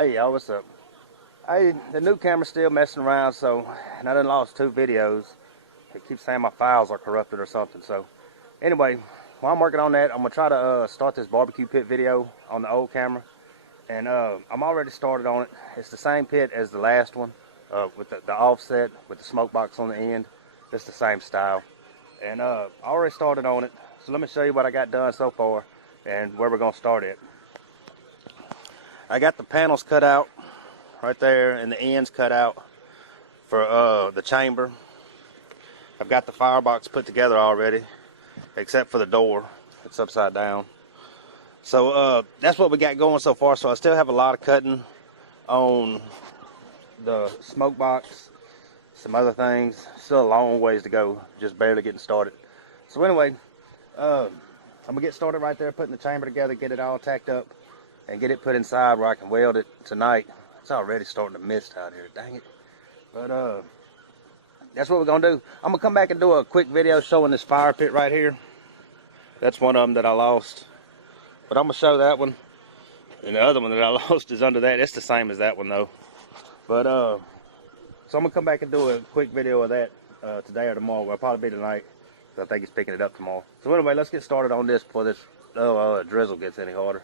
Hey y'all, what's up? Hey, the new camera's still messing around, and I done lost 2 videos. It keeps saying my files are corrupted or something. So anyway, while I'm working on that, I'm gonna try to start this barbecue pit video on the old camera, and I'm already started on it. It's the same pit as the last one, with the offset with the smoke box on the end. It's the same style, and I already started on it. So let me show you what I got done so far and where we're gonna start it. I got the panels cut out right there and the ends cut out for the chamber. I've got the firebox put together already, except for the door. It's upside down. So that's what we got going so far. So I still have a lot of cutting on the smoke box, some other things. Still a long ways to go, just barely getting started. So anyway, I'm gonna get started right there, putting the chamber together, get it all tacked up, and get it put inside where I can weld it tonight. It's already starting to mist out here, dang it. But that's what we're gonna do. I'm gonna come back and do a quick video showing this fire pit right here. That's one of them that I lost, but I'm gonna show that one, and the other one that I lost is under that. It's the same as that one though. But so I'm gonna come back and do a quick video of that today or tomorrow. Well, probably be tonight, because I think he's picking it up tomorrow. So anyway, let's get started on this before this drizzle gets any harder.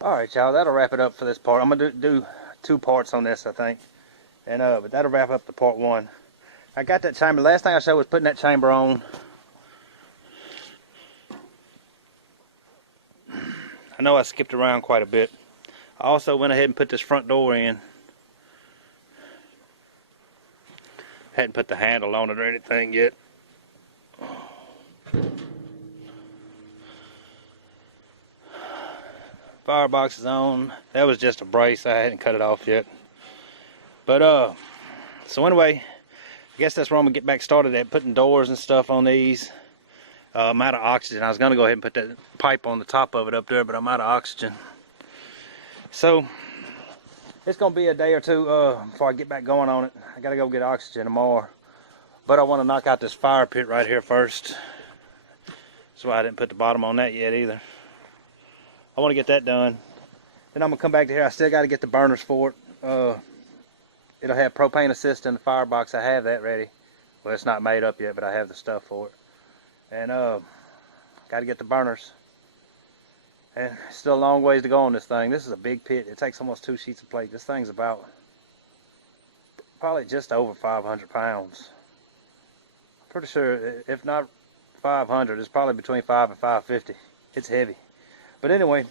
Alright, y'all, that'll wrap it up for this part. I'm going to do 2 parts on this, I think. And but that'll wrap up the part 1. I got that chamber. Last thing I showed was putting that chamber on. I know I skipped around quite a bit. I also went ahead and put this front door in. Hadn't put the handle on it or anything yet. Firebox is on. That was just a brace. I hadn't cut it off yet. But so anyway, I guess that's where I'm gonna get back started at putting doors and stuff on these. I'm out of oxygen. I was gonna go ahead and put that pipe on the top of it up there, but I'm out of oxygen. So it's gonna be a day or two before I get back going on it. I gotta go get oxygen tomorrow. But I want to knock out this fire pit right here first. That's why I didn't put the bottom on that yet either. I want to get that done. Then I'm gonna come back to here. I still got to get the burners for it. It'll have propane assist in the firebox. I have that ready. Well, it's not made up yet, but I have the stuff for it. And got to get the burners. And still a long ways to go on this thing. This is a big pit. It takes almost 2 sheets of plate. This thing's about probably just over 500 pounds. I'm pretty sure, if not 500, it's probably between 5 and 550. It's heavy. But anyway,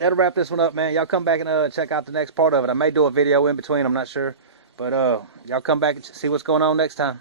that'll wrap this one up, man. Y'all come back and check out the next part of it. I may do a video in between, I'm not sure. But y'all come back and see what's going on next time.